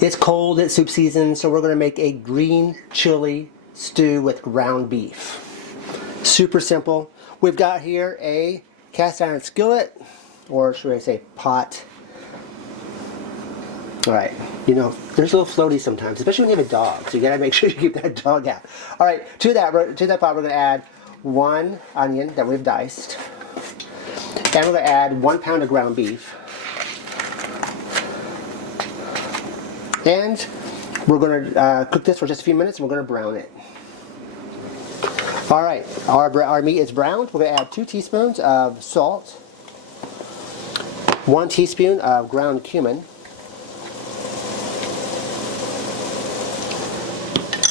It's cold, it's soup season, so we're going to make a green chili stew with ground beef. Super simple. We've got here a cast iron skillet, or should I say pot. Alright, you know, there's a little floaty sometimes, especially when you have a dog, so you gotta make sure you keep that dog out. Alright, to that pot we're going to add 1 onion that we've diced, and we're going to add 1 pound of ground beef. And we're going to cook this for just a few minutes and we're going to brown it. Alright, our meat is browned. We're going to add 2 teaspoons of salt, 1 teaspoon of ground cumin,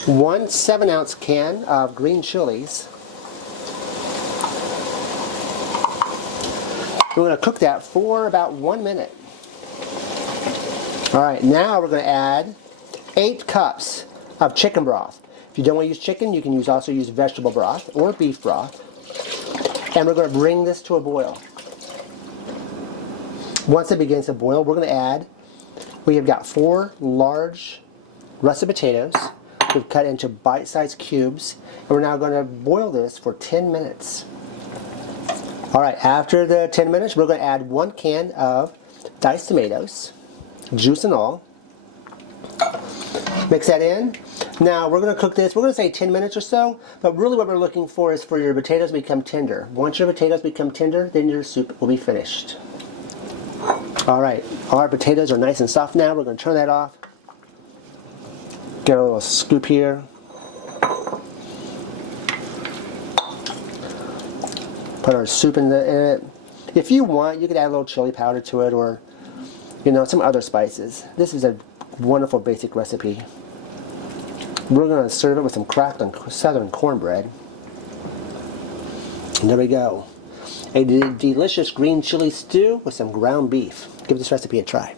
1 7-ounce can of green chilies. We're going to cook that for about 1 minute. Alright, now we're going to add 8 cups of chicken broth. If you don't want to use chicken, you can also use vegetable broth or beef broth. And we're going to bring this to a boil. Once it begins to boil, we're going to add, we have got 4 large russet potatoes. We've cut into bite-sized cubes. And we're now going to boil this for 10 minutes. Alright, after the 10 minutes, we're going to add 1 can of diced tomatoes. Juice and all. Mix that in. Now we're going to cook this, we're going to say 10 minutes or so, but really what we're looking for is for your potatoes to become tender. Once your potatoes become tender, then your soup will be finished. Alright, our potatoes are nice and soft now. We're going to turn that off. Get a little scoop here. Put our soup in it. If you want, you could add a little chili powder to it, or you know, some other spices. This is a wonderful basic recipe. We're going to serve it with some cracked southern cornbread. And there we go. A delicious green chili stew with some ground beef. Give this recipe a try.